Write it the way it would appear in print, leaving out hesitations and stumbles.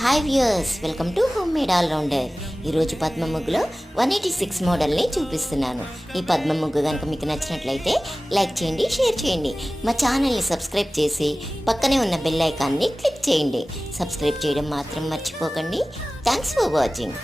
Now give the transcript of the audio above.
Hi viewers, welcome to home made allrounder. ఈరోజు పద్మ ముగ్గులో 186 మోడల్ని చూపిస్తున్నాను. ఈ పద్మ ముగ్గు కనుక మీకు నచ్చినట్లయితే లైక్ చేయండి, షేర్ చేయండి. మా ఛానల్ని సబ్స్క్రైబ్ చేసి పక్కనే ఉన్న బెల్ ఐకాన్ని క్లిక్ చేయండి. సబ్స్క్రైబ్ చేయడం మాత్రం మర్చిపోకండి. Thanks for watching.